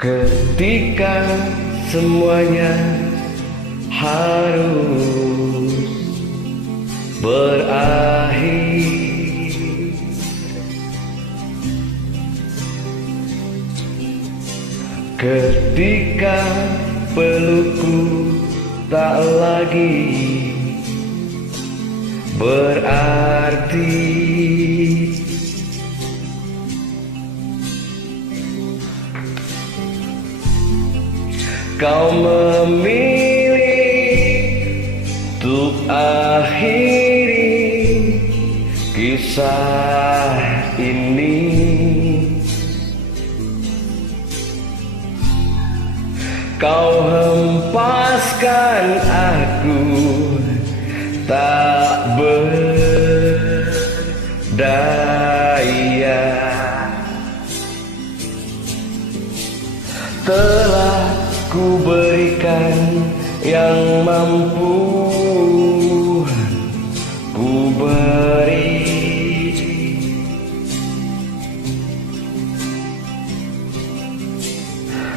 Ketika semuanya harus berakhir, ketika pelukku tak lagi berarti, kau memilih untuk akhiri kisah ini. Kau hempaskan aku tak berdaya. Telah ku berikan yang mampu ku beri,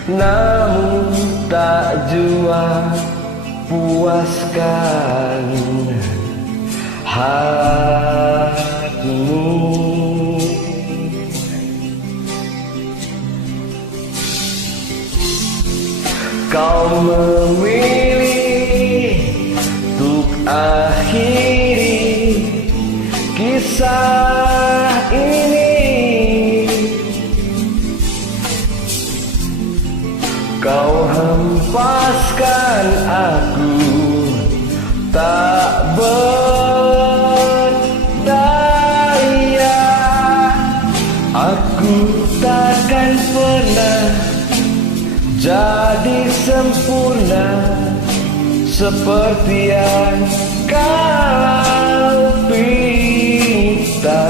namun tak jua puaskan hatimu. Kau memilih untuk akhiri kisah ini. Kau hempaskan aku tak berdaya. Aku takkan pernah jadi sempurna seperti yang kau pinta.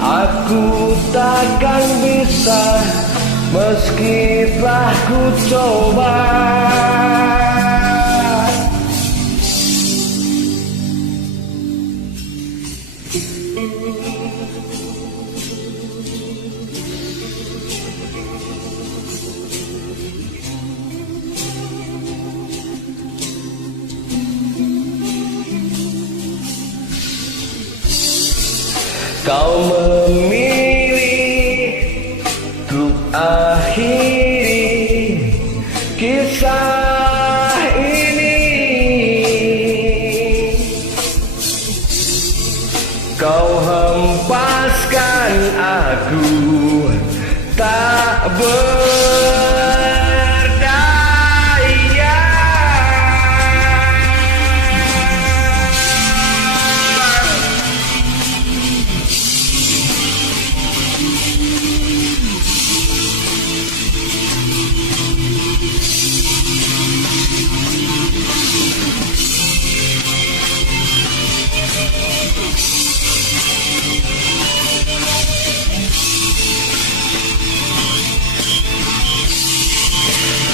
Aku takkan bisa meski telah ku coba. Kau memilih untuk akhiri kisah ini. Kau hempaskan aku tak berdaya.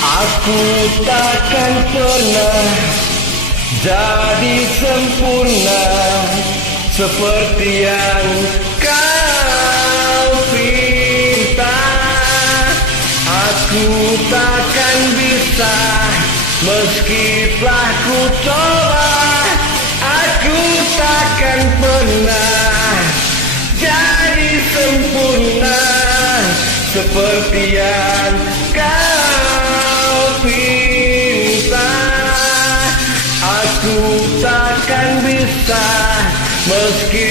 Aku takkan pernah jadi sempurna seperti yang kau pinta. Aku takkan bisa meski telah ku coba. Aku takkan pernah jadi sempurna seperti yang kau pinta. Aku takkan bisa meski